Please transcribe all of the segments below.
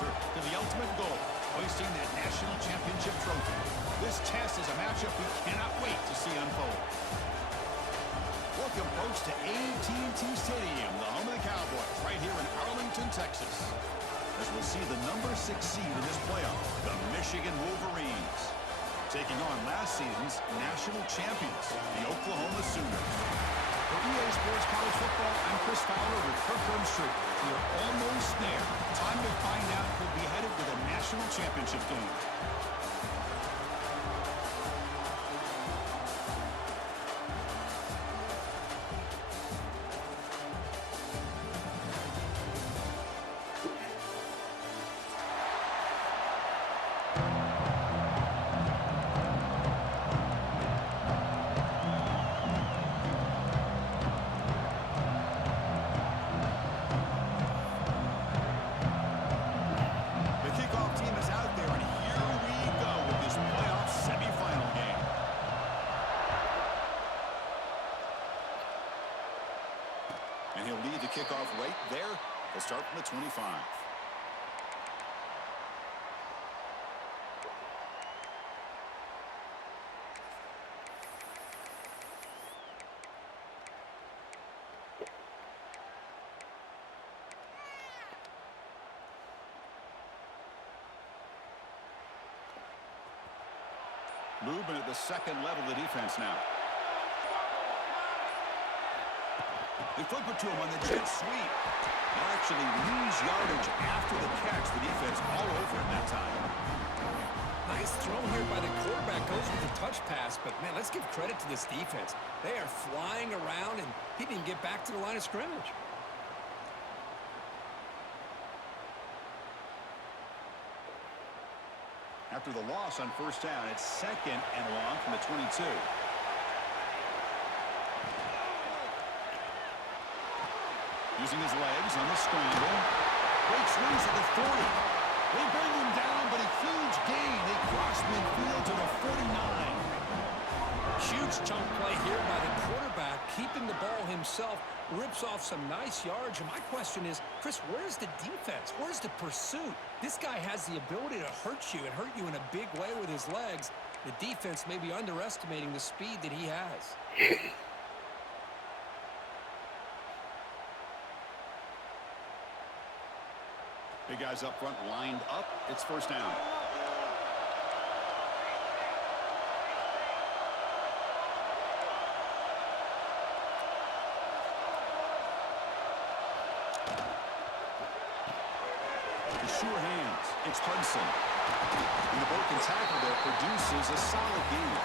closer to the ultimate goal, hoisting that national championship trophy. This test is a matchup we cannot wait to see unfold. Welcome, folks, to AT&T Stadium, the home of the Cowboys, right here in Arlington, Texas. As we'll see the number 6 seed in this playoff, the Michigan Wolverines, taking on last season's national champions, the Oklahoma Sooners. For EA Sports College Football, I'm Chris Fowler with Kirkland Street. We are almost there. Time to find out who'll be headed to the national championship game. And he'll lead the kickoff right there. They'll start from the 25. Movement at the second level of the defense now. They flip it to him on the jet sweep. They'll actually lose yardage after the catch. The defense all over it that time. Nice throw here by the quarterback. Goes with a touch pass. But, man, let's give credit to this defense. They are flying around, and he didn't get back to the line of scrimmage. After the loss on first down, it's 2nd and long from the 22. Using his legs on the scramble. Breaks loose at the 40. They bring him down, but a huge gain. They cross midfield to the 49. Huge chunk play here by the quarterback, keeping the ball himself, rips off some nice yards. And my question is, Chris, where's the defense? Where's the pursuit? This guy has the ability to hurt you and hurt you in a big way with his legs. The defense may be underestimating the speed that he has. Big guys up front lined up. It's first down. Sure hands. It's Hudson. And the broken tackle there produces a solid gain.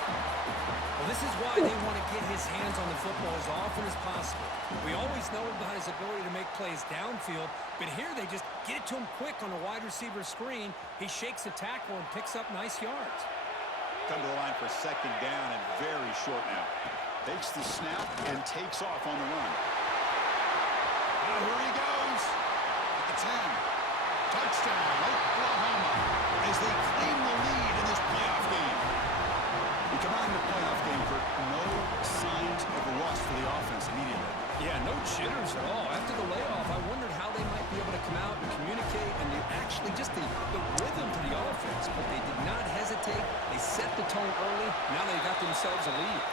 Well, this is why they want to get his hands on the football as often as possible. We always know about his ability to make plays downfield, but here they just get it to him quick on a wide receiver screen. He shakes the tackle and picks up nice yards. Come to the line for 2nd down and very short now. Takes the snap and takes off on the run. Now here he goes at the 10. Touchdown, Oklahoma, as they claim the lead in this playoff game. We come out in the playoff game for no signs of a loss for the offense immediately. Yeah, no jitters at all. After the layoff, I wondered how they might be able to come out and communicate and actually just the rhythm to the offense. But they did not hesitate. They set the tone early. Now they got themselves a lead.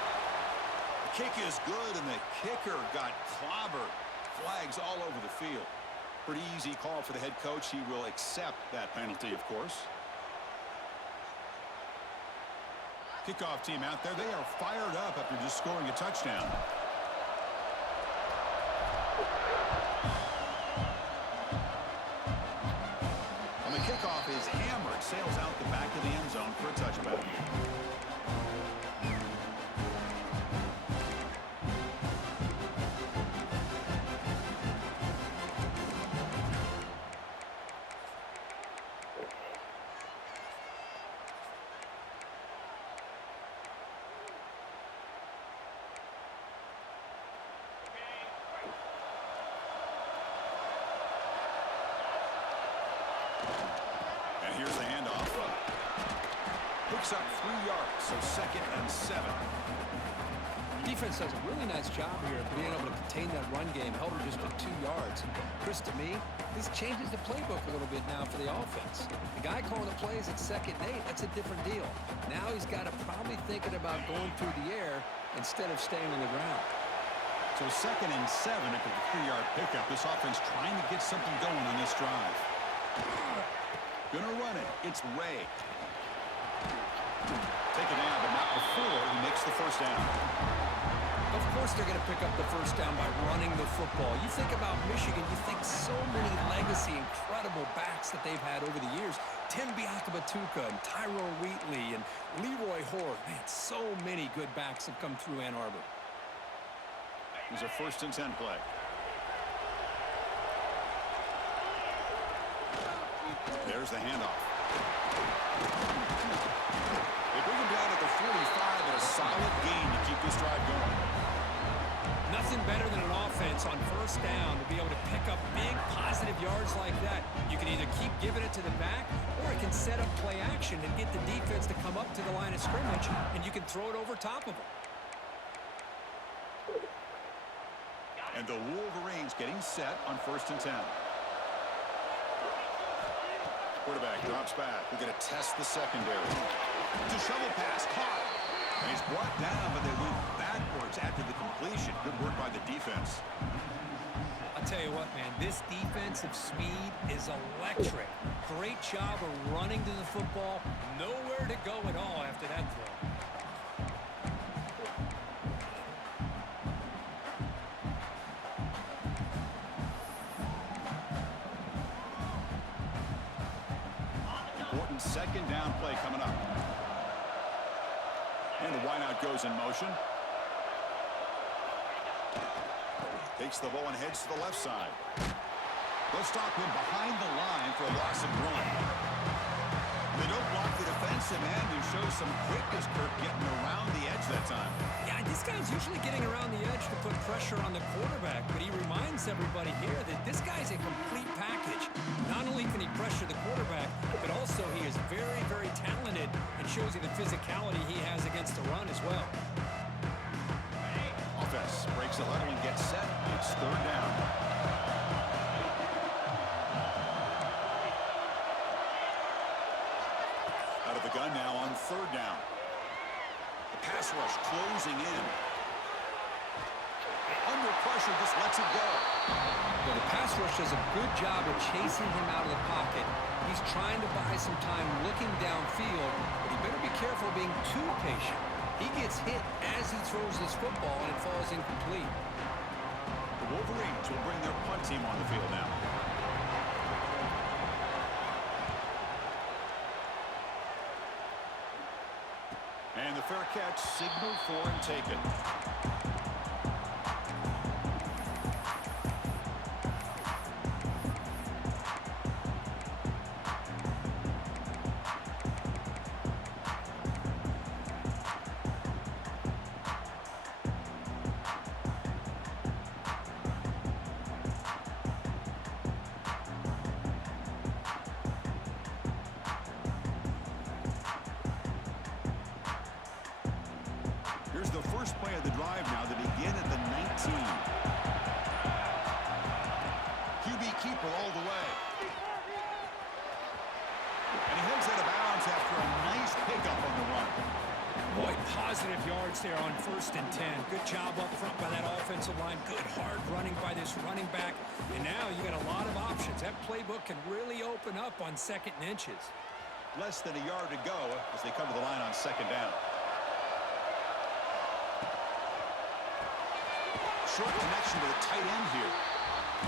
The kick is good, and the kicker got clobbered. Flags all over the field. Pretty easy call for the head coach. He will accept that penalty, of course. Kickoff team out there. They are fired up after just scoring a touchdown. On the kickoff, his hammer sails out the back of the end zone for a touchback. Here's the handoff. Picks up 3 yards, so 2nd and 7. Defense does a really nice job here of being able to contain that run game, held him just with 2 yards. Chris, to me, This changes the playbook a little bit now for the offense. The guy calling the plays at 2nd and 8, that's a different deal. Now he's got to probably thinking about going through the air instead of staying on the ground. So 2nd and 7 after the 3-yard pickup. This offense trying to get something going on this drive. Gonna run it. It's Ray. Take it down, but not before he makes the first down. Of course they're going to pick up the first down by running the football. You think about Michigan, you think so many legacy, incredible backs that they've had over the years. Tim Biakabatuka and Tyrone Wheatley and Leroy Horde. Man, so many good backs have come through Ann Arbor. Here's a 1st and 10 play. There's the handoff. They bring him down at the 45, but a solid gain to keep this drive going. Nothing better than an offense on 1st down to be able to pick up big positive yards like that. You can either keep giving it to the back, or it can set up play action and get the defense to come up to the line of scrimmage, and you can throw it over top of them. And the Wolverines getting set on 1st and 10. Quarterback drops back. We're going to test the secondary. To shovel pass, caught. And he's brought down, but they move backwards after the completion. Good work by the defense. I'll tell you what, man, this defensive speed is electric. Great job of running to the football. Nowhere to go at all after that throw. Important 2nd down play coming up. And the wideout goes in motion. Takes the ball and heads to the left side. They'll stop him behind the line for a loss of 1. They don't block the defensive end and show some quickness, Kirk, getting around the edge that time. Yeah, this guy's usually getting around the edge to put pressure on the quarterback, but he reminds everybody here that this guy's a complete package. Not only can he pressure the quarterback, but also he is very, very talented and shows you the physicality he has against the run as well. Offense breaks the huddle and gets set. It's 3rd down. Out of the gun now on 3rd down. The pass rush closing in. Under pressure, just lets it go. Well, the pass rush does a good job of chasing him out of the pocket. He's trying to buy some time looking downfield, but he better be careful being too patient. He gets hit as he throws this football, and it falls incomplete. The Wolverines will bring their punt team on the field now. And the fair catch signaled for and taken. Here's the first play of the drive now. They begin at the 19. QB keeper all the way. And he heads out of bounds after a nice pickup on the run. Boy, positive yards there on 1st and 10. Good job up front by that offensive line. Good hard running by this running back. And now you got a lot of options. That playbook can really open up on 2nd and inches. Less than a yard to go as they come to the line on 2nd down. Short connection to the tight end here.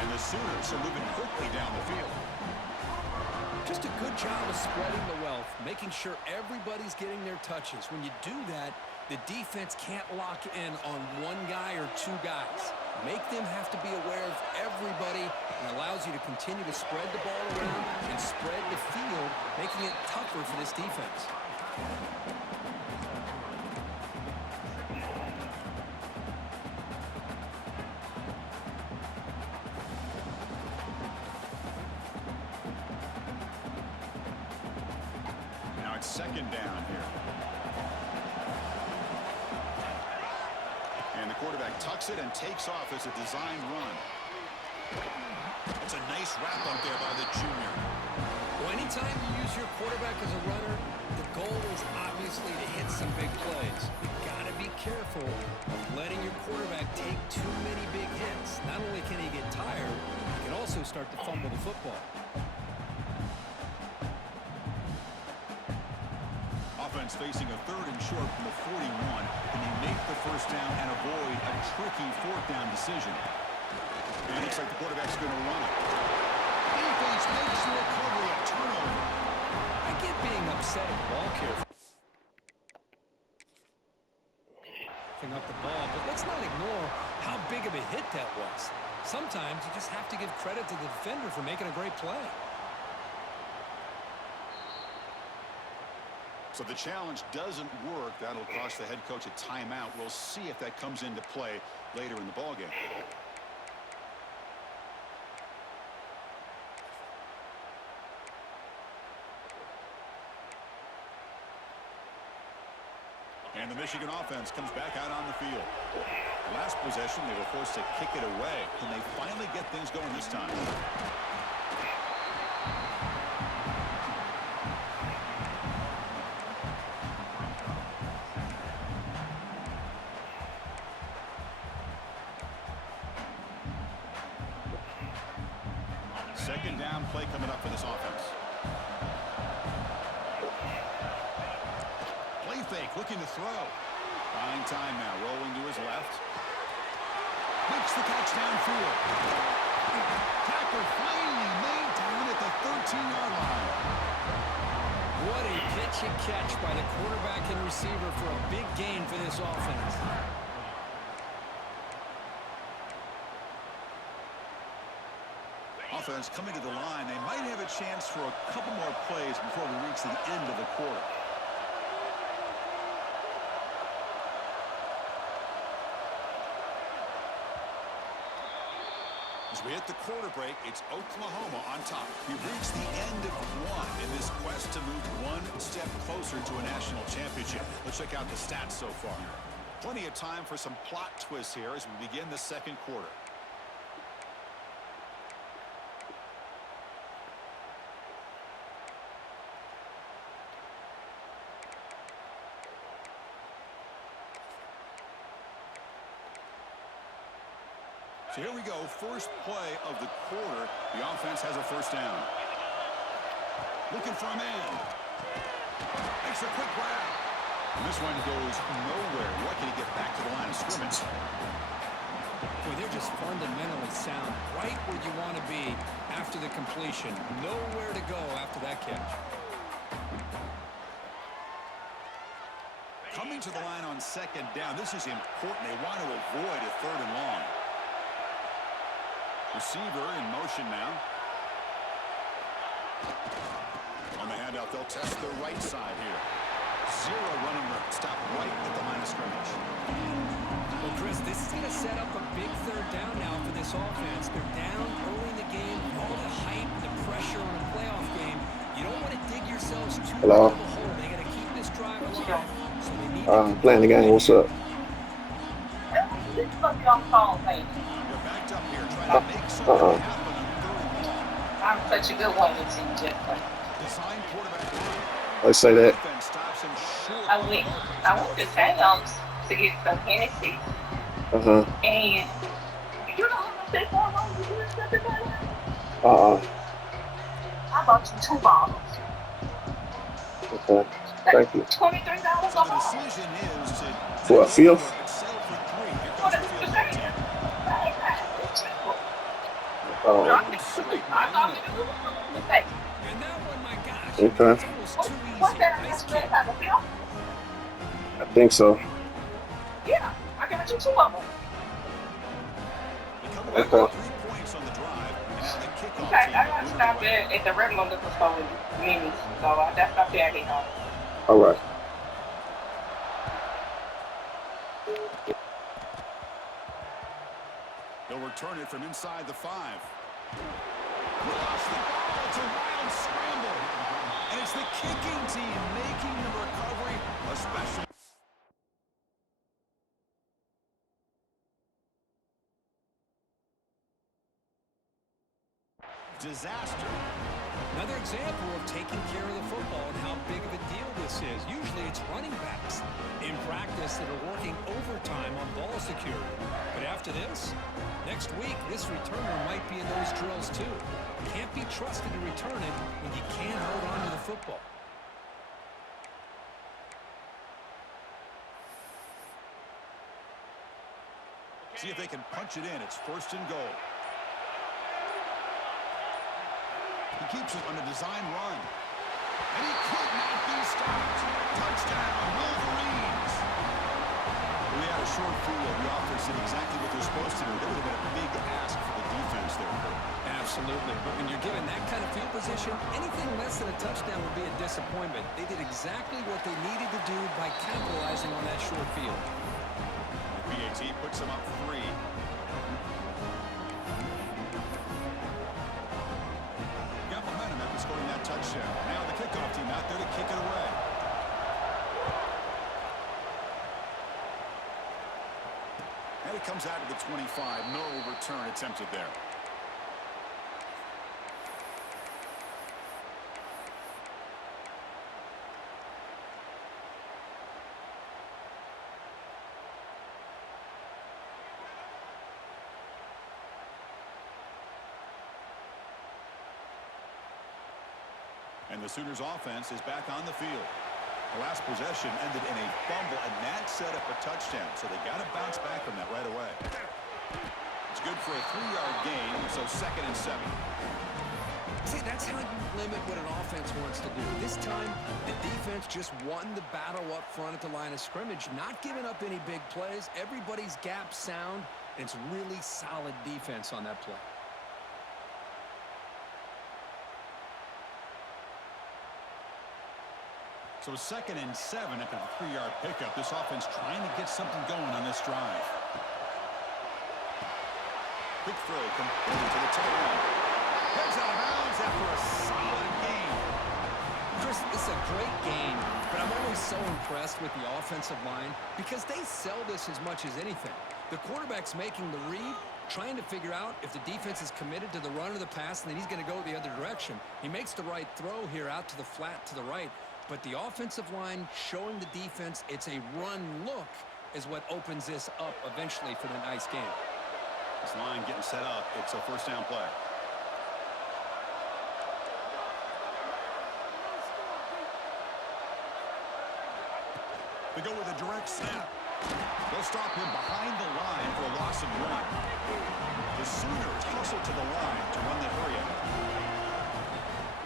And the Sooners are moving quickly down the field. Just a good job of spreading the wealth, making sure everybody's getting their touches. When you do that, the defense can't lock in on one guy or 2 guys. Make them have to be aware of everybody, and allows you to continue to spread the ball around and spread the field, making it tougher for this defense. Now it's 2nd down here. And the quarterback tucks it and takes off as a designed run. It's a nice Nice wrap up there by the junior. Well, anytime you use your quarterback as a runner, the goal is obviously to hit some big plays. You got to be careful of letting your quarterback take too many big hits. Not only can he get tired, he can also start to fumble the football. Offense facing a 3rd and short from the 41. Can they make the first down and avoid a tricky 4th down decision? And it looks like the quarterback's going to run it. Defense makes the recovery a turnover. I get being upset at the ball carrier. Up the ball, but let's not ignore how big of a hit that was. Sometimes you just have to give credit to the defender for making a great play. So the challenge doesn't work. That'll cost the head coach a timeout. We'll see if that comes into play later in the ballgame. And the Michigan offense comes back out on the field. Last possession, they were forced to kick it away. Can they finally get things going this time? Second down play coming up for this offense. Play fake, looking to throw. Buying time now, rolling to his left. Makes the catch downfield. Tackle finally made down at the 13-yard line. What a pitch and catch by the quarterback and receiver for a big gain for this offense. Offense coming to the line. They might have a chance for a couple more plays before we reach the end of the quarter. As we hit the quarter break, it's Oklahoma on top. We've reached the end of one in this quest to move one step closer to a national championship. Let's check out the stats so far. Plenty of time for some plot twists here as we begin the second quarter. So here we go, first play of the quarter. The offense has a first down. Looking for a man. Makes a quick grab. And this one goes nowhere. Lucky to get back to the line of scrimmage. Boy, they're just fundamentally sound. Right where you want to be after the completion. Nowhere to go after that catch. Coming to the line on second down. This is important. They want to avoid a 3rd and long. Receiver in motion now. On the handout, they'll test the right side here. Zero running room. Stop right at the line of scrimmage. Well, Chris, this is going to set up a big 3rd down now for this offense. They're down early in the game. All the hype and the pressure on a playoff game. You don't want to dig yourselves too Hello. into the hole. They got to keep this drive alive. So they need to Playing the game. What's up? You're backed up here trying to make something happen on 3rd and long. I'm such a good one with CJ. Design quarterback run. Let's say that. Defense stops him short. I went to Sam's to get some Hennessy, and you know how much they going on with this stuff today? I bought you 2 bottles. Okay. Thank you. $23 a So the bottle. decision is to For a fifth? settle for 3. Here What comes is the the field thing? goal. I thought it was a mistake. And that one, my gosh, Okay. it's almost too easy. What's that? Nice That's kick. red out of film? I think so. Yeah, I got you 2 of them. They come back Okay. with 3 points on the drive. And the kickoff Okay, team I got moving stopped away. at the regular liquor store with Mimi, so I just stopped there and get home. All right. They'll return it from inside the 5. Lost the ball. It's a wild scramble. And it's the kicking team making the recovery a special. disaster. Another example of taking care of the football and how big of a deal this is. Usually it's running backs in practice that are working overtime on ball security. But after this, next week, this returner might be in those drills too. Can't be trusted to return it when you can't hold on to the football. See if they can punch it in. It's 1st and goal. He keeps it on a design run. And he could not be stopped. Touchdown, Wolverines. We had a short field. The offense did exactly what they're supposed to do. That would have been a big ask for the defense there, Kurt. Absolutely. But when you're given that kind of field position, anything less than a touchdown would be a disappointment. They did exactly what they needed to do by capitalizing on that short field. PAT puts them up 3. Got momentum after scoring that touchdown. Now the kickoff team out there to kick it away. And it comes out to the 25. No return attempted there. And the Sooners offense is back on the field. The last possession ended in a fumble, and that set up a touchdown. So they got to bounce back from that right away. It's good for a 3-yard gain, so 2nd and 7. See, that's how you limit what an offense wants to do. This time, the defense just won the battle up front at the line of scrimmage, not giving up any big plays. Everybody's gap sound, and it's really solid defense on that play. So 2nd and 7 after the 3-yard pickup. This offense trying to get something going on this drive. Quick throw completed to the tight end. Heads out of bounds after a solid gain. Chris, this is a great game, but I'm always so impressed with the offensive line because they sell this as much as anything. The quarterback's making the read, trying to figure out if the defense is committed to the run or the pass, and then he's going to go the other direction. He makes the right throw here out to the flat to the right. But the offensive line showing the defense it's a run look is what opens this up eventually for the nice game. This line getting set up. It's a 1st down play. They go with a direct snap. They'll stop him behind the line for a loss of 1. The Sooners hustle to the line to run the area.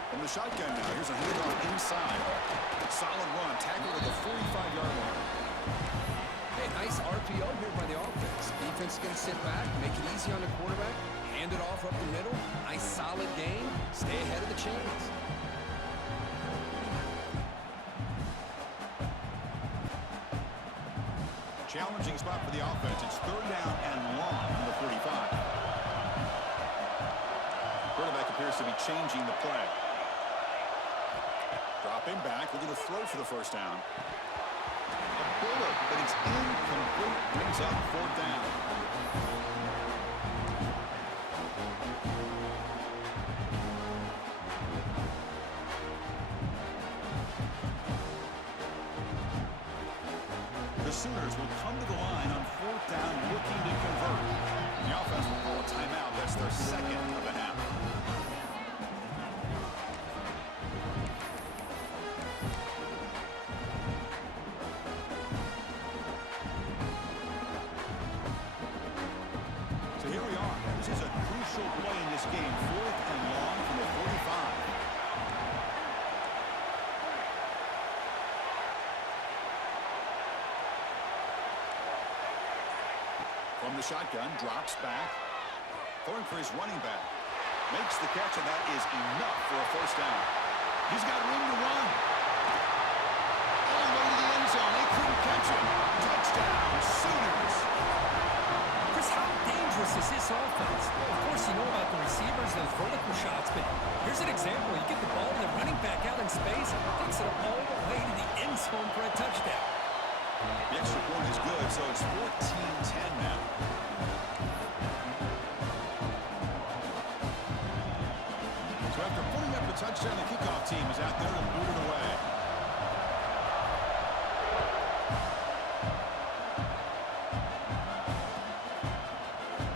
From the shotgun now, here's a handoff inside. Solid run, tackled at the 45-yard line. Hey, nice RPO here by the offense. Defense is going to sit back, make it easy on the quarterback, hand it off up the middle. Nice solid gain, stay ahead of the chains. Challenging spot for the offense. It's 3rd down and long from the 45. Quarterback appears to be changing the play. Dropping back, looking to throw for the 1st down. A bullet, but it's incomplete. Brings up 4th down. The Sooners will come to the line on 4th down, looking to convert. The offense will call a timeout. That's their 2nd of the half. Here we are. This is a crucial play in this game. 4th and long from the 45. From the shotgun, drops back. Throwing for his running back. Makes the catch, and that is enough for a 1st down. He's got room to run. All the way to the end zone. They couldn't catch him. Touchdown, Sooners. Chris, how dangerous is this offense? Of course, you know about the receivers, those vertical shots, but here's an example. You get the ball and the running back out in space, takes it all the way to the end zone for a touchdown. The extra point is good, so it's 14-10 now. touchdown. The kickoff team is out there to move it away.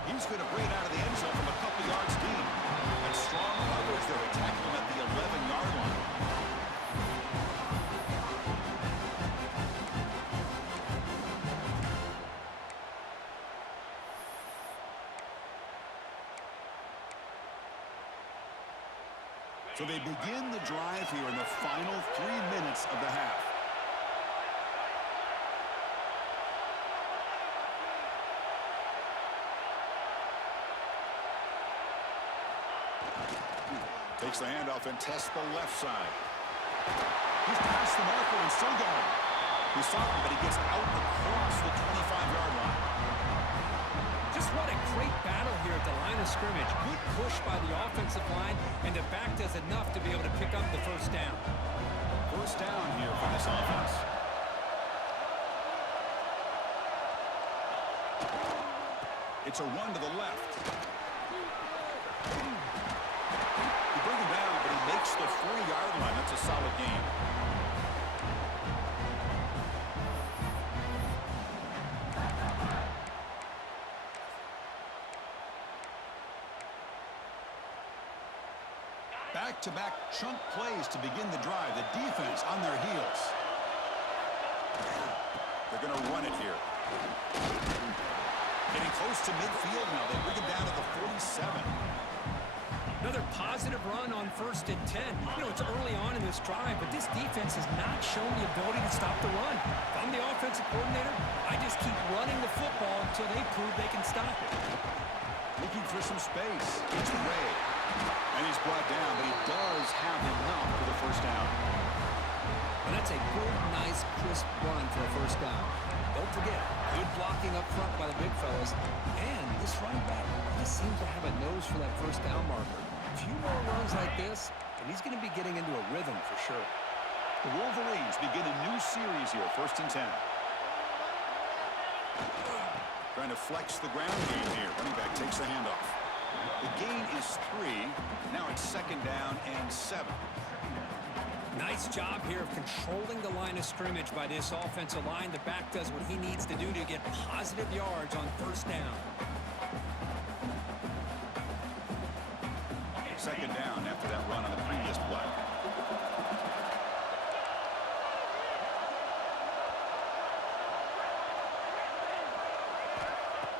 He's going to bring it out of the end zone from a couple yards deep. And strong coverage there. They tackle him at the 11-yard line. So they begin the drive here in the final 3 minutes of the half. Takes the handoff and tests the left side. He's past the marker and still going. He saw him, but he gets out across the 25-yard line. Just what a great battle here at the line of scrimmage. Good push by the offensive line, and the back does enough to be able to pick up the first down. First down here for this offense. It's a run to the left. He brings him down, but he makes the 40-yard line. That's a solid gain. Back-to-back chunk plays to begin the drive. The defense on their heels. They're going to run it here. Getting close to midfield now. They bring it down to the 47. Another positive run on 1st and 10. You know, it's early on in this drive, but this defense has not shown the ability to stop the run. If I'm the offensive coordinator, I just keep running the football until they prove they can stop it. Looking for some space. It's Ray. And he's brought down, but he does have enough for the first down. And that's a good, nice, crisp run for a first down. Don't forget, good blocking up front by the big fellas. And this running back just seems to have a nose for that first down marker. A few more runs like this, and he's going to be getting into a rhythm for sure. The Wolverines begin a new series here, 1st and 10. Trying to flex the ground game here. Running back takes the handoff. The gain is 3. Now it's 2nd down and 7. Nice job here of controlling the line of scrimmage by this offensive line. The back does what he needs to do to get positive yards on 1st down. 2nd down after that run on the previous play.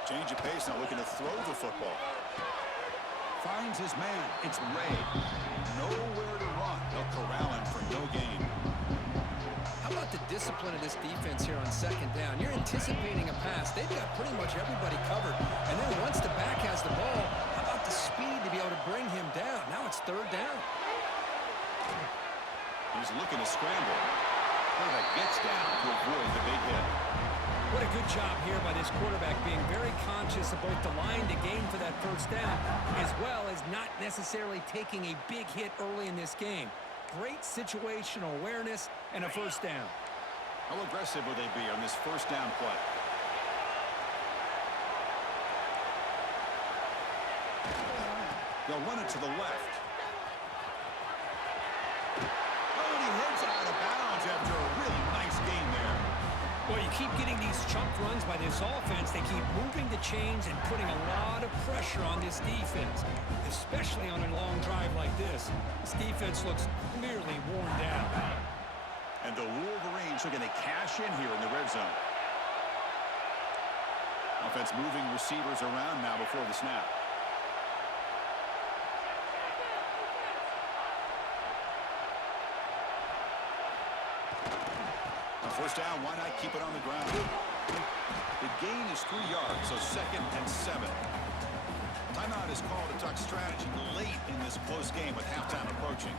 Change of pace now, looking to throw the football. Finds his man. It's Ray. Nowhere to run. They'll corral him for no gain. How about the discipline of this defense here on 2nd down? You're anticipating a pass. They've got pretty much everybody covered. And then once the back has the ball, how about the speed to be able to bring him down? Now it's 3rd down. He's looking to scramble. Quarterback gets down to avoid the big hit. What a good job here by this quarterback, being very conscious of both the line to gain for that first down, as well as not necessarily taking a big hit early in this game. Great situational awareness and a first down. How aggressive will they be on this first down play? They'll run it to the left. Oh, and he heads out of bounds after a really nice gain there. Well, you keep getting these chunk runs by this offense. They keep moving the chains and putting a lot of pressure on this defense, especially on a long drive like this. This defense looks clearly worn down. And the Wolverines are going to cash in here in the red zone. Offense moving receivers around now before the snap. First down, why not keep it on the ground? The gain is 3 yards, so 2nd and 7. Timeout is called to talk strategy late in this close game with halftime approaching.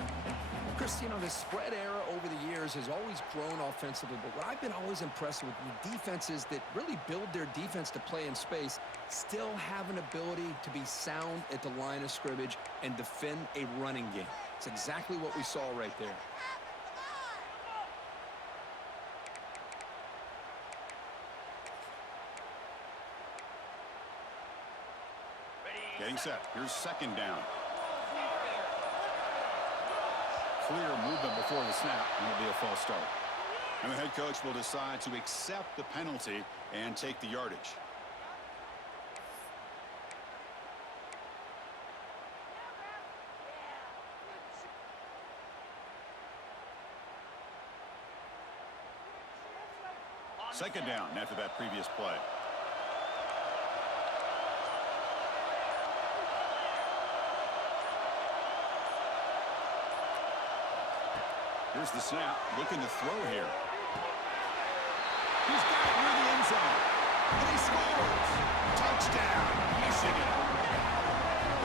Chris, you know, the spread era over the years has always grown offensively, but what I've been always impressed with the defenses that really build their defense to play in space still have an ability to be sound at the line of scrimmage and defend a running game. It's exactly what we saw right there. Getting set. Here's 2nd down. clear movement before the snap, and it'll be a false start. And the head coach will decide to accept the penalty and take the yardage. Second down after that previous play. Here's the snap, looking to throw here. He's got it near the end zone. And he scores! Touchdown, Michigan!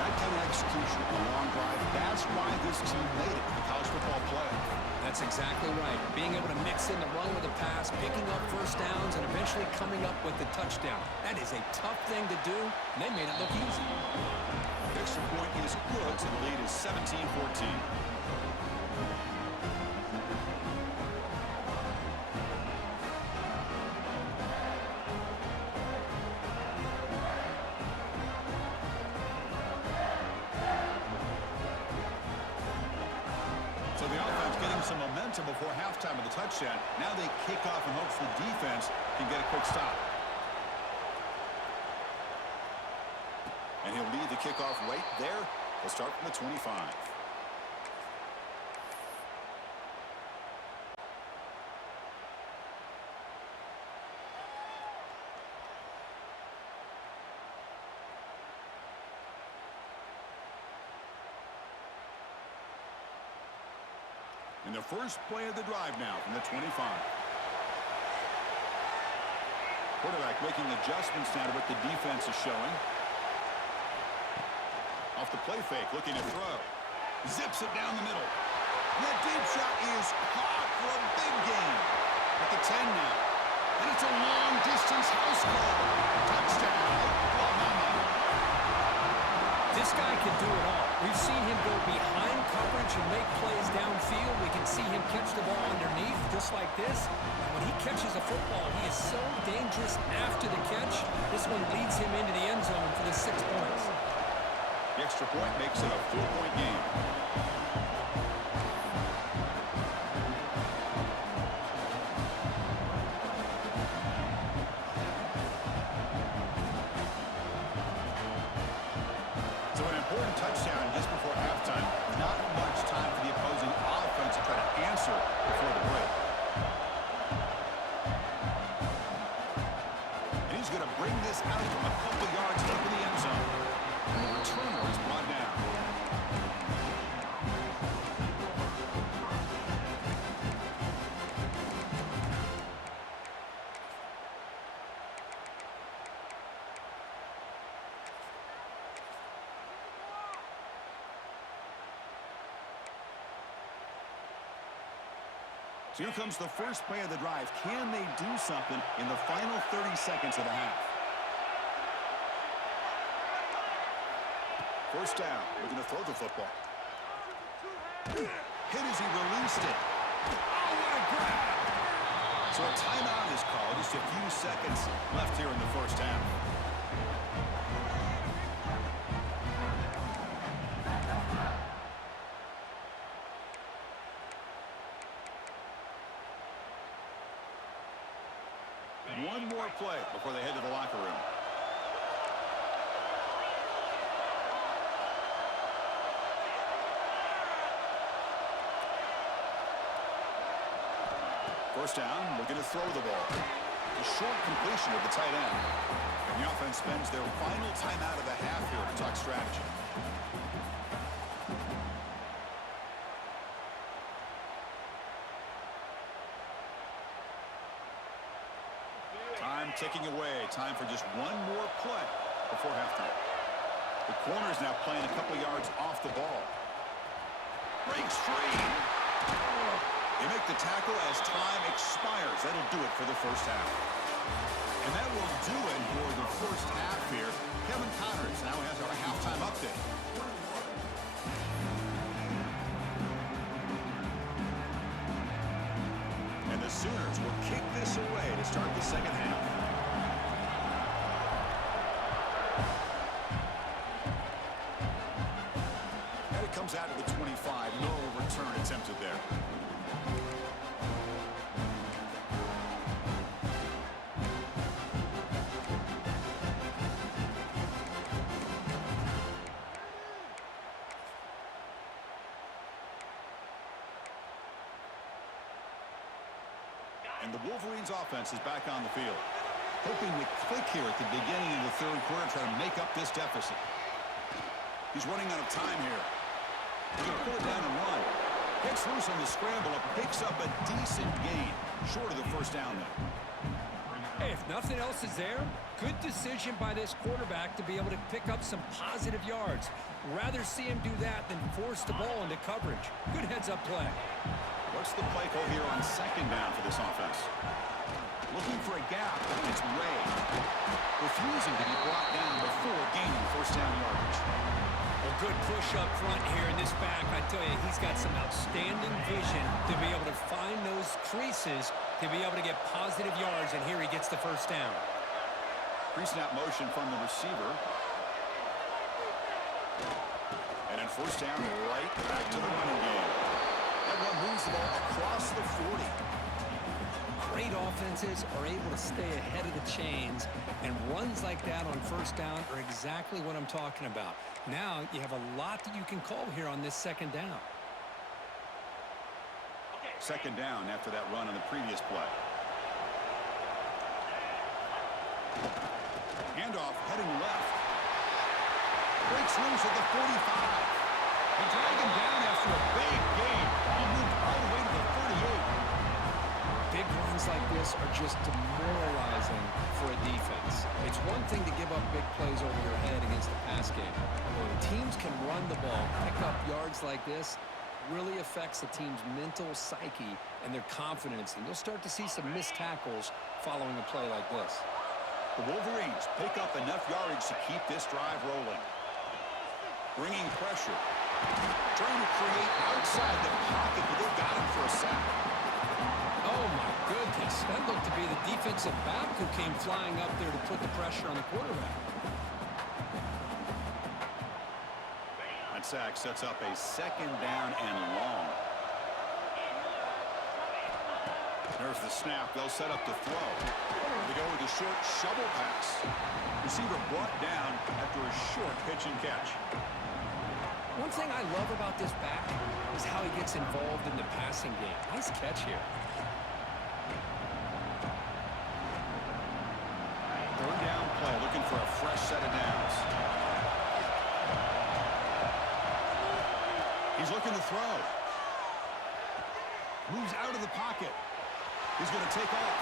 That kind of execution, a long drive, that's why this team made it to the college football playoff. That's exactly right. Being able to mix in the run with the pass, picking up first downs, and eventually coming up with the touchdown. That is a tough thing to do, and they made it look easy. The extra point is good, so the lead is 17-14. So the offense getting some momentum before halftime of the touchdown. Now they kick off and hopes the defense can get a quick stop. And he'll lead the kickoff right there. They'll start from the 25. And the first play of the drive now from the 25. Quarterback making adjustments now to what the defense is showing. Off the play fake, looking to throw. Zips it down the middle. That deep shot is caught for a big gain. At the 10 now. And it's a long-distance house call. Touchdown, Oklahoma. This guy can do it all. We've seen him go behind coverage and make plays downfield. We can see him catch the ball underneath just like this. And when he catches a football, he is so dangerous after the catch. This one leads him into the end zone for the 6 points. The extra point makes it a 4-point game. So an important touchdown just before halftime. Not much time for the opposing offense to try to answer before the break. And he's going to bring this out from a couple yards up in the end zone. And the returner is brought down. So here comes the first play of the drive. Can they do something in the final 30 seconds of the half? First down. Looking to throw the football. Hit as he released it. Oh, what a grab! So a timeout is called. Just a few seconds left here in the first half. One more play before they head to the locker room. First down, looking to throw the ball. A short completion of the tight end. And the offense spends their final timeout of the half here to talk strategy. Time ticking away. Time for just one more play before halftime. The corner's now playing a couple yards off the ball. Breaks free. They make the tackle as time expires. That'll do it for the first half. And that will do it for the first half here. Kevin Connors now has our halftime update. And the Sooners will kick this away to start the second half. comes out to the 25. No return attempted there. And the Wolverines offense is back on the field. Hoping to click here at the beginning of the third quarter, try to make up this deficit. He's running out of time here. He's going to pull it down and run. Gets loose on the scramble and picks up a decent gain. Short of the first down there. Hey, if nothing else is there, good decision by this quarterback to be able to pick up some positive yards. Rather see him do that than force the ball into coverage. Good heads-up play. What's the play call here on second down for this offense? Looking for a gap, and it's Ray. Refusing to be brought down before gaining first down yardage. A good push up front here in this back. I tell you, he's got some outstanding vision to be able to find those creases, to be able to get positive yards, and here he gets the first down. Pre-snap motion from the receiver. And then first down, right back to the running game. That one moves the ball across the 40. Great offenses are able to stay ahead of the chains, and runs like that on first down are exactly what I'm talking about. Now you have a lot that you can call here on this second down. Second down after that run on the previous play. Handoff heading left. Breaks loose at the 45. He dragged him down after a big gain. He moved all the way to the 38. Big runs like this are just demoralizing for a defense. It's one thing to give up big plays over your head against the pass game. When teams can run the ball, pick up yards like this, really affects the team's mental psyche and their confidence. And you'll start to see some missed tackles following a play like this. The Wolverines pick up enough yardage to keep this drive rolling. Bringing pressure. Trying to create outside the pocket, but they've got him for a sack. Oh, my goodness. That looked to be the defensive back who came flying up there to put the pressure on the quarterback. That sack sets up a second down and long. There's the snap. They'll set up the throw. They go with a short shovel pass. Receiver brought down after a short pitch and catch. One thing I love about this back is how he gets involved in the passing game. Nice catch here. Third down play, looking for a fresh set of downs. He's looking to throw. Moves out of the pocket. He's going to take off.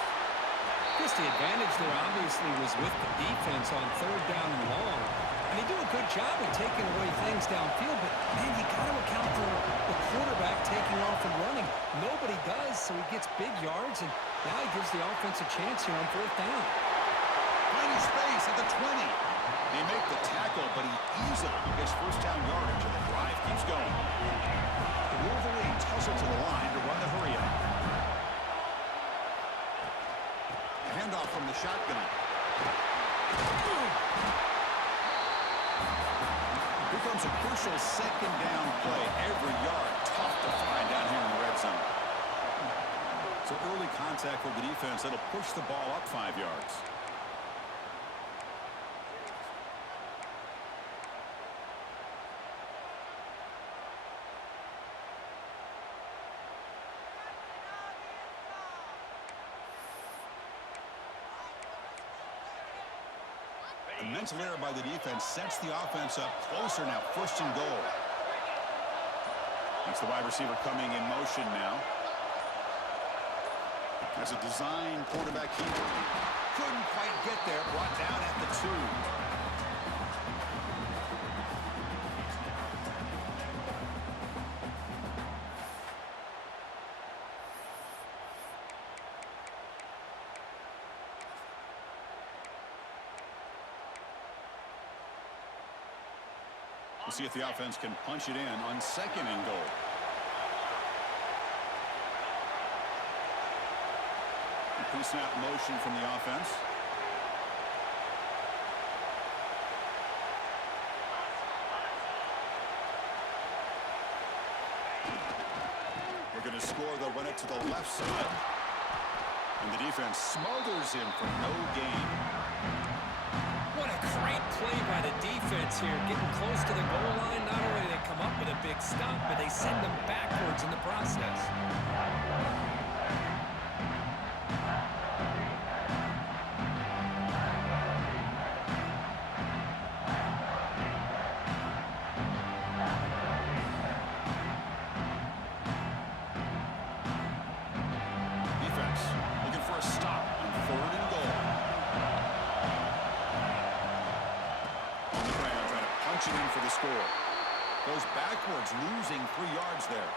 Just the advantage there obviously was with the defense on third down and long. And they do a good job of taking away things downfield, but, man, you got to account for the quarterback taking off and running. Nobody does, so he gets big yards, and now he gives the offense a chance here on fourth down. Finding space at the 20. They make the tackle, but he easily gets first down yardage, and the drive keeps going. The Wolverines hustle to the line to run the hurry-up. Handoff from the shotgun. Here comes a crucial second down play. Every yard tough to find down here in the red zone. So early contact for the defense that'll push the ball up 5 yards. A mental error by the defense sets the offense up closer now. First and goal. That's the wide receiver coming in motion now. As a design quarterback keeper. Couldn't quite get there. Brought down at the 2. We'll see if the offense can punch it in on second and goal. Pre-snap motion from the offense. going to score. They'll run it to the left side. And the defense smothers him for no gain. What a great play by the defense here. Getting close to the goal line. Not only do they come up with a big stop, but they send them backwards in the process. Goes backwards, losing 3 yards there.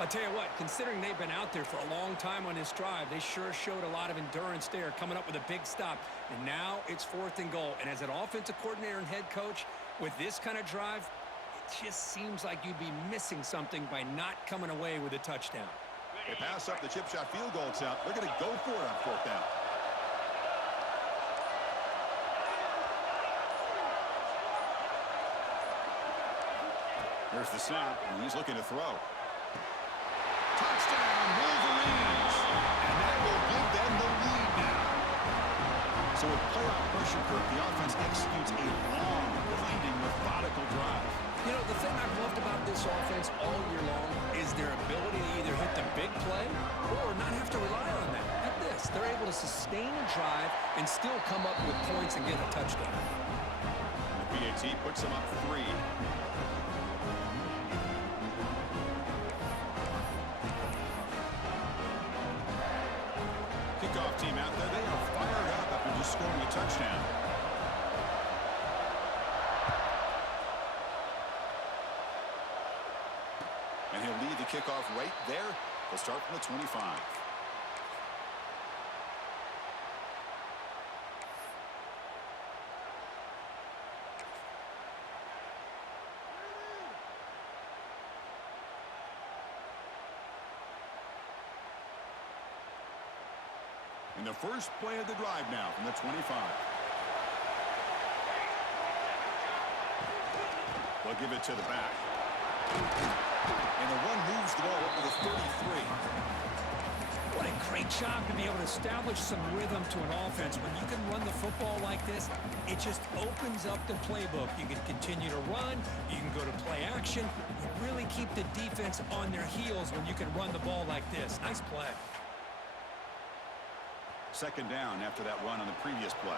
I'll tell you what, considering they've been out there for a long time on this drive, they sure showed a lot of endurance there, coming up with a big stop. And now it's 4th and goal. And as an offensive coordinator and head coach, with this kind of drive, it just seems like you'd be missing something by not coming away with a touchdown. They pass up the chip shot field goal attempt. They're going to go for it on 4th down. Here's the snap, and he's looking to throw. Touchdown, Wolverines! And that will give them the lead now. So with playoff pressure, Kirk, the offense executes a long, winding, methodical drive. You know, the thing I've loved about this offense all year long is their ability to either hit the big play or not have to rely on that. Like this, they're able to sustain a drive and still come up with points and get a touchdown. The PAT puts them up 3. Kickoff team out there, they are fired up after just scoring a touchdown. And he'll lead the kickoff right there. They'll start from the 25. And the first play of the drive now from the 25. They'll give it to the back. And the one moves the ball up to the 33. What a great job to be able to establish some rhythm to an offense. When you can run the football like this, it just opens up the playbook. You can continue to run. You can go to play action. You really keep the defense on their heels when you can run the ball like this. Nice play. 2nd down after that run on the previous play.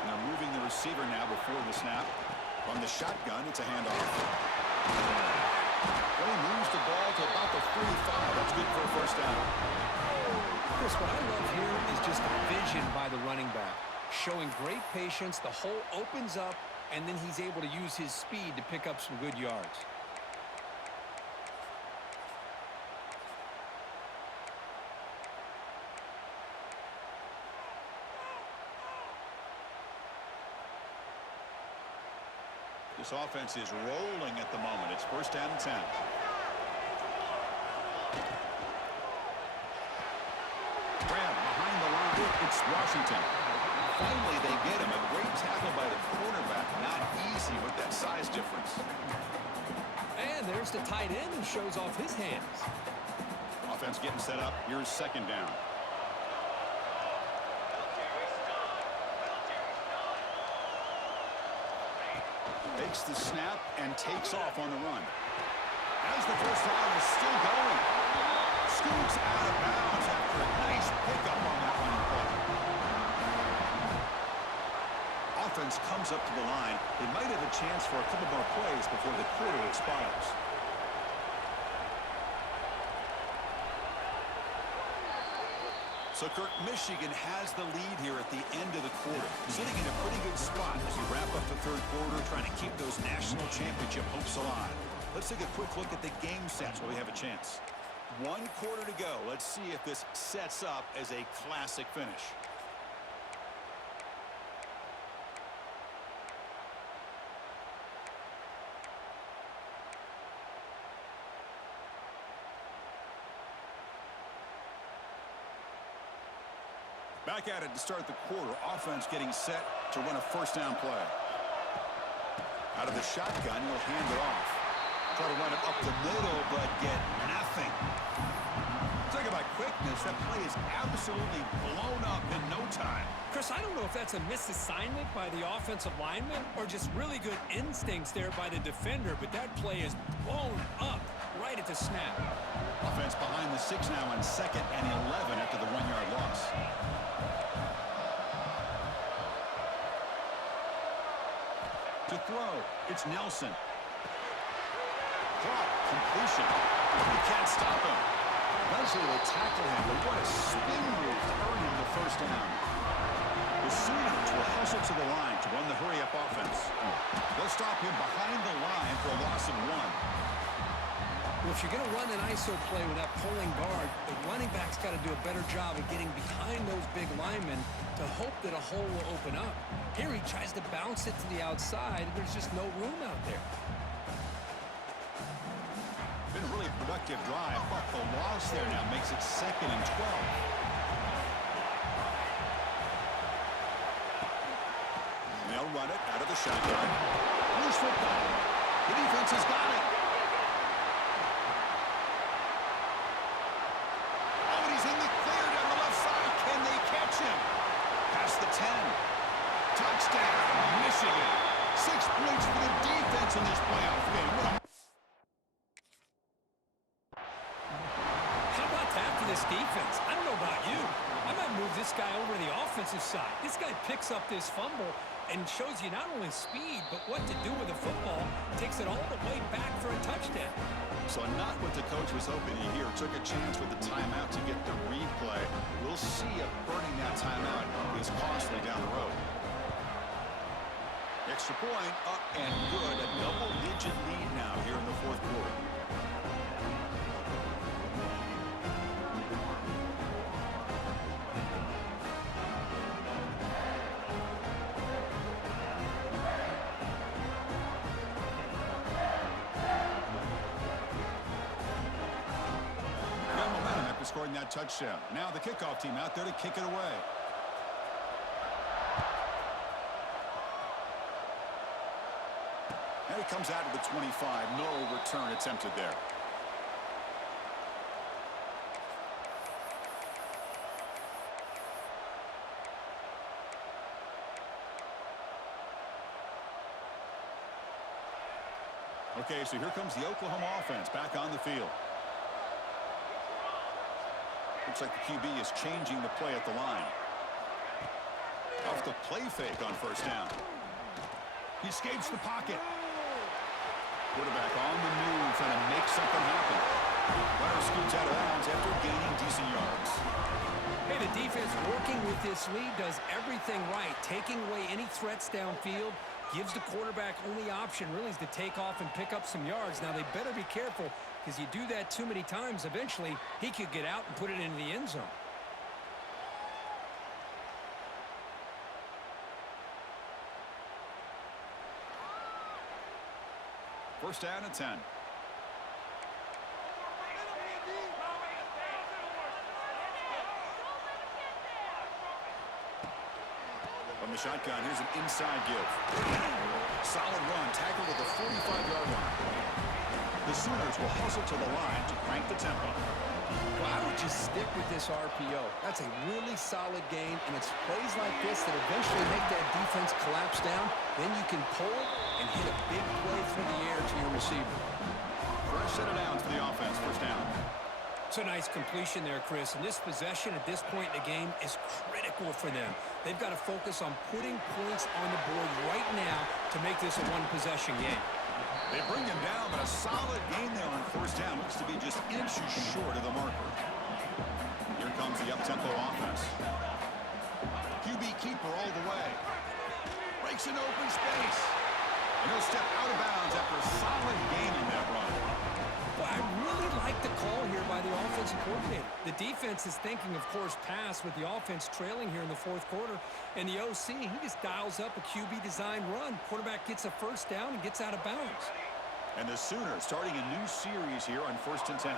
And they're moving the receiver now before the snap. From the shotgun, it's a handoff. Well, he moves the ball to about the 45. That's good for a 1st down. Chris, what I love here is just the vision by the running back. Showing great patience, the hole opens up, and then he's able to use his speed to pick up some good yards. This offense is rolling at the moment. It's 1st down and 10. Grab behind the line. It's Washington. Finally, they get him. A great tackle by the cornerback. Not easy with that size difference. And there's the tight end who shows off his hands. Offense getting set up. Here's 2nd down. Takes the snap and takes off on the run. As the 1st down is still going. Scoots out of bounds after a nice pickup on that running play. Offense comes up to the line. They might have a chance for a couple more plays before the quarter expires. So, Kirk, Michigan has the lead here at the end of the quarter. Sitting in a pretty good spot as we wrap up the 3rd quarter, trying to keep those national championship hopes alive. Let's take a quick look at the game stats while we have a chance. 1 quarter to go. Let's see if this sets up as a classic finish. Back at it to start the quarter. Offense getting set to run a 1st down play. Out of the shotgun, he'll hand it off. Try to run it up the middle, but get nothing. Talk about quickness. That play is absolutely blown up in no time. Chris, I don't know if that's a misassignment by the offensive lineman or just really good instincts there by the defender, but that play is blown up right at the snap. Offense behind the 6 now on 2nd and 11 after the 1-yard loss. To throw, it's Nelson. Caught, completion. You can't stop him. Eventually they tackle him, but what a spin move to earn him the first down. The Sooners will hustle to the line to run the hurry-up offense. They'll stop him behind the line for a loss of 1. Well, if you're going to run an ISO play with that pulling guard, the running back's got to do a better job of getting behind those big linemen to hope that a hole will open up. Here he tries to bounce it to the outside, and there's just no room out there. Been a really productive drive, but the loss there now makes it 2nd and 12. They'll run it out of the shotgun. Loose football. The defense has got it. Oh, and he's in the clear down the left side. Can they catch him? Past the 10. Touchdown, Michigan. 6 points for the defense in this playoff game. How about that for this defense? I don't know about you. I might move this guy over to the offensive side. This guy picks up this fumble and shows you not only speed, but what to do with the football. Takes it all the way back for a touchdown. So not what the coach was hoping to hear. Took a chance with the timeout to get the replay. We'll see if burning that timeout is costly down the road. Extra point, up and good. A double-digit lead now here in the 4th quarter. Scoring that touchdown. Now the kickoff team out there to kick it away. And he comes out of the 25. No return attempted there. Okay, so here comes the Oklahoma offense back on the field. Looks like the QB is changing the play at the line. Off the play fake on 1st down. He escapes the pocket. Quarterback on the move, trying to make something happen. Runner scoots out of bounds after gaining decent yards. Hey, the defense working with this lead does everything right. Taking away any threats downfield, gives the quarterback only option really is to take off and pick up some yards. Now, they better be careful because you do that too many times, eventually he could get out and put it into the end zone. First down and 10. From the shotgun, here's an inside give. Solid run, tackled at the 45-yard line. The Sooners will hustle to the line to crank the tempo. Well, I would just stick with this RPO. That's a really solid game, and it's plays like this that eventually make that defense collapse down. Then you can pull and hit a big play through the air to your receiver. First set of downs for the offense, 1st down. It's a nice completion there, Chris, and this possession at this point in the game is critical for them. They've got to focus on putting points on the board right now to make this a one-possession game. They bring him down, but a solid gain there on 1st down. Looks to be just inches short of the marker. Here comes the up-tempo offense. QB keeper all the way. Breaks an open space. And he'll step out of bounds after a solid gain on that run. Well, I really like the call here by the offensive coordinator. The defense is thinking, of course, pass with the offense trailing here in the 4th quarter. And the OC, he just dials up a QB-designed run. Quarterback gets a 1st down and gets out of bounds. And the Sooners starting a new series here on 1st and 10.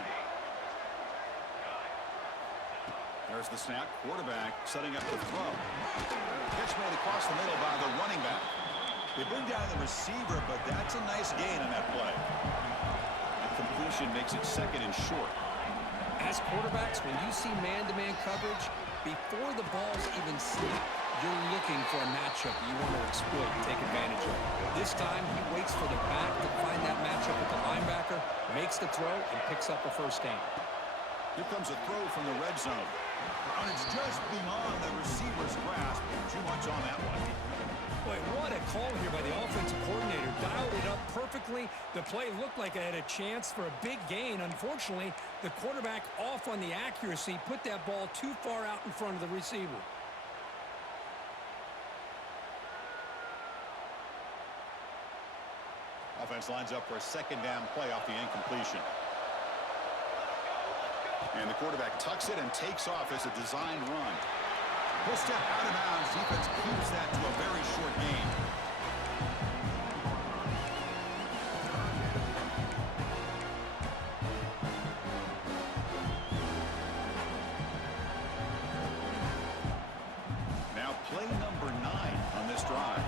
There's the snap. Quarterback setting up the throw. Pitch made across the middle by the running back. They bring down the receiver, but that's a nice gain on that play. completion makes it second and short. As quarterbacks, when you see man-to-man coverage, before the ball's even snapped, you're looking for a matchup you want to exploit and take advantage of. This time, he waits for the back to find that matchup with the linebacker, makes the throw, and picks up a first down. Here comes a throw from the red zone. And it's just beyond the receiver's grasp. Too much on that one. Boy, what a call here by the offensive coordinator. Dialed it up perfectly. The play looked like it had a chance for a big gain. Unfortunately, the quarterback off on the accuracy, put that ball too far out in front of the receiver. Offense lines up for a second down play off the incompletion. And the quarterback tucks it and takes off as a designed run. Full step out of bounds. Defense keeps that to a very short gain. Now play number 9 on this drive.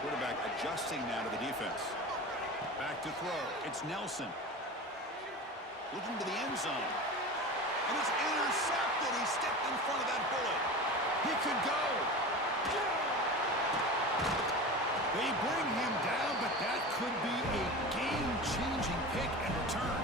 Quarterback adjusting now to the defense. Back to throw. It's Nelson. Looking to the end zone. And it's intercepted. He stepped in front of that bullet. He could go. They bring him down, but that could be a game-changing pick and return.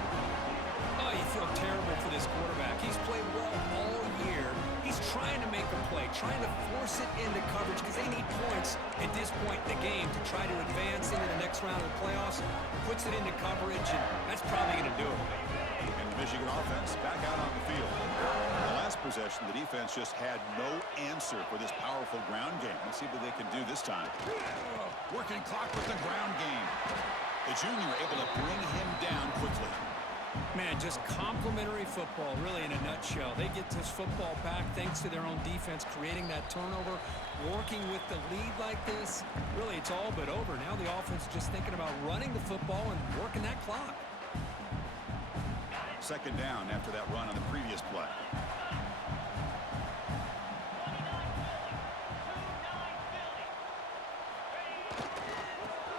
Oh, you feel terrible for this quarterback. He's played well all year. He's trying to make a play, trying to force it into coverage because they need points at this point in the game to try to advance into the next round of the playoffs. Puts it into coverage, and that's probably going to do it. And the Michigan offense back out on the field. In the last possession, the defense just had no answer for this powerful ground game. Let's see what they can do this time. Working clock with the ground game. The junior able to bring him down quickly. Man, just complimentary football, really, in a nutshell. They get this football back thanks to their own defense, creating that turnover, working with the lead like this. Really, it's all but over. Now the offense is just thinking about running the football and working that clock. Second down after that run on the previous play.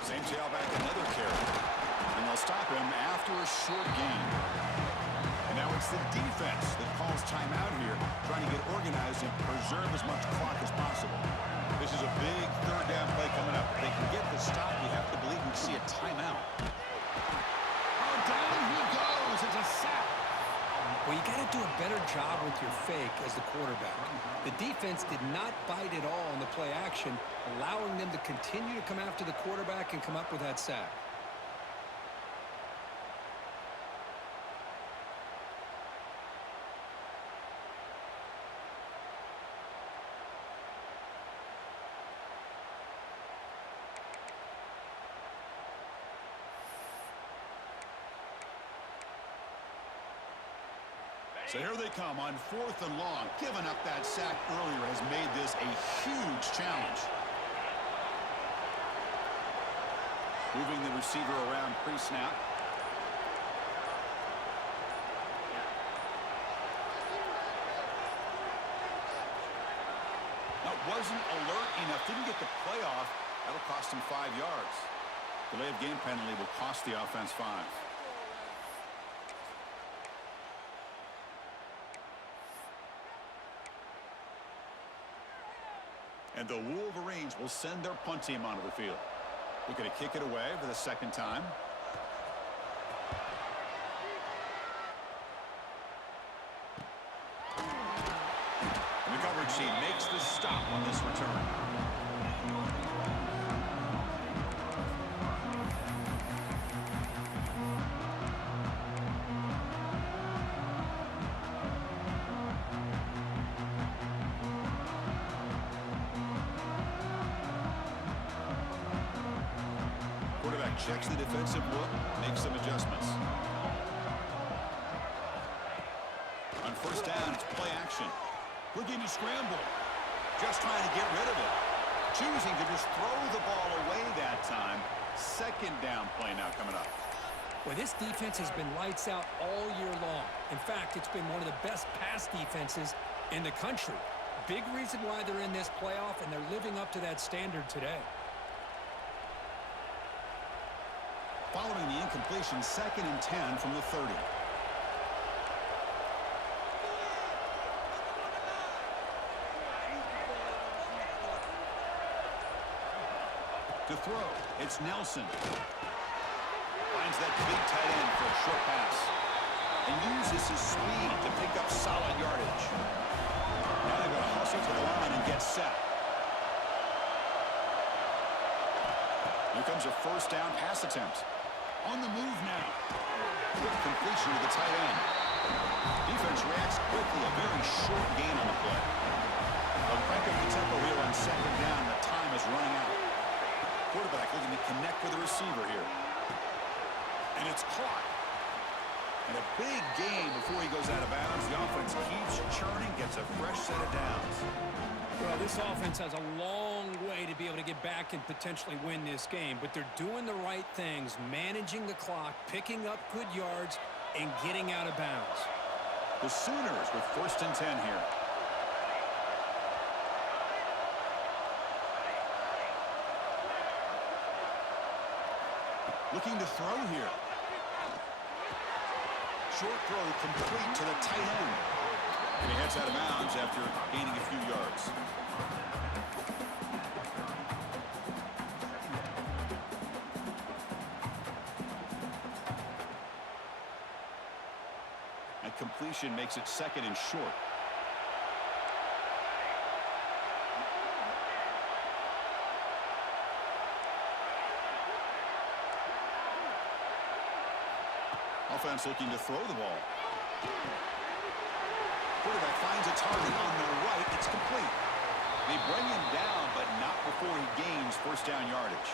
Same tailback, another carry. And they'll stop him after a short gain. And now it's the defense that calls timeout here, trying to get organized and preserve as much clock as possible. This is a big third down play coming up. If they can get the stop, we have to believe we see a timeout. Oh, down he goes. It's a sack. Well, you got to do a better job with your fake as the quarterback. The defense did not bite at all in the play action, allowing them to continue to come after the quarterback and come up with that sack. So here they come on 4th and long. Giving up that sack earlier has made this a huge challenge. Moving the receiver around pre-snap. That wasn't alert enough. Didn't get the play off. That'll cost him 5 yards. Delay of game penalty will cost the offense 5. And the Wolverines will send their punt team onto the field. Looking to kick it away for the second time. And the coverage team makes the stop on this return. Checks the defensive look, makes some adjustments. On first down, it's play action. Looking to scramble. Just trying to get rid of it. Choosing to just throw the ball away that time. Second down play now coming up. Well, this defense has been lights out all year long. In fact, it's been one of the best pass defenses in the country. big reason why they're in this playoff, and they're living up to that standard today. Following the incompletion, 2nd and 10 from the 30. To throw, it's Nelson. Finds that big tight end for a short pass. And uses his speed to pick up solid yardage. Now they're going to hustle to the line and get set. Here comes a first down pass attempt. On the move now. Quick completion to the tight end. Defense reacts quickly. A very short gain on the play. They'll crank up the tempo here on 2nd down. The time is running out. Quarterback looking to connect with the receiver here. And it's caught. And a big gain before he goes out of bounds. The offense keeps churning, gets a fresh set of downs. Well, this offense has a long way to be able to get back and potentially win this game, but they're doing the right things, managing the clock, picking up good yards, and getting out of bounds. The Sooners with 1st and 10 here. Looking to throw here. Short throw complete to the tight end. And he heads out of bounds after gaining a few yards. That completion makes it 2nd and short. Offense looking to throw the ball. Quarterback finds a target on the right. It's complete. They bring him down, but not before he gains first down yardage.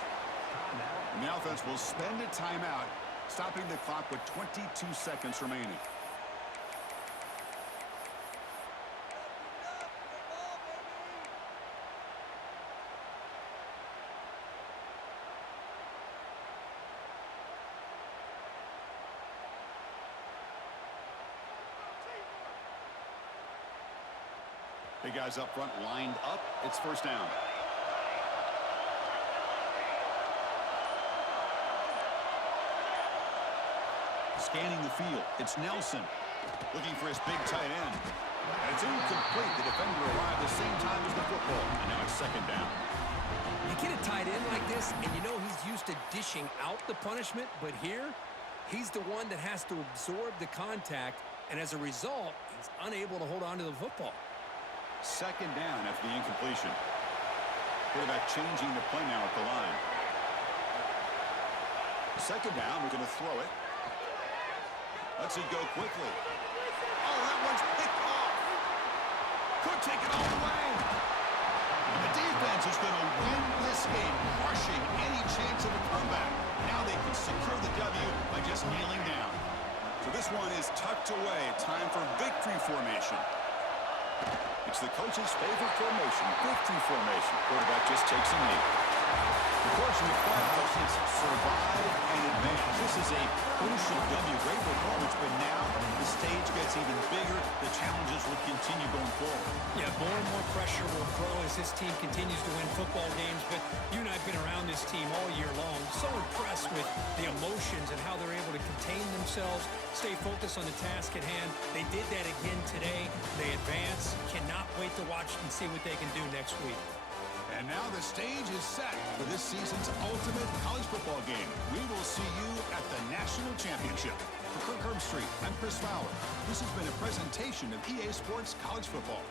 And the offense will spend a timeout, stopping the clock with 22 seconds remaining. Big guys up front lined up. It's first down. Scanning the field. It's Nelson looking for his big tight end. And it's incomplete. The defender arrived the same time as the football. And now it's 2nd down. You get a tight end like this, and you know he's used to dishing out the punishment, but here, he's the one that has to absorb the contact, and as a result, he's unable to hold on to the football. 2nd down after the incompletion. Quarterback changing the play now at the line. 2nd down, we're going to throw it. Let's it go quickly. Oh, that one's picked off. Could take it all the way. And the defense is going to win this game, crushing any chance of a comeback. Now they can secure the W by just kneeling down. So this one is tucked away. Time for victory formation. It's the coach's favorite formation, victory formation. Quarterback just takes a knee. Of course, in the playoffs, it's survive and advance. This is a crucial W. Great performance, but now the stage gets even bigger. The challenges will continue going forward. Yeah, more and more pressure will grow as this team continues to win football games, but you and I have been around this team all year long. So impressed with the emotions and how they're able to contain themselves, stay focused on the task at hand. They did that again today. They advance. Cannot wait to watch and see what they can do next week. And now the stage is set for this season's ultimate college football game. We will see you at the National Championship. For Kirk Herbstreit, I'm Chris Fowler. This has been a presentation of EA Sports College Football.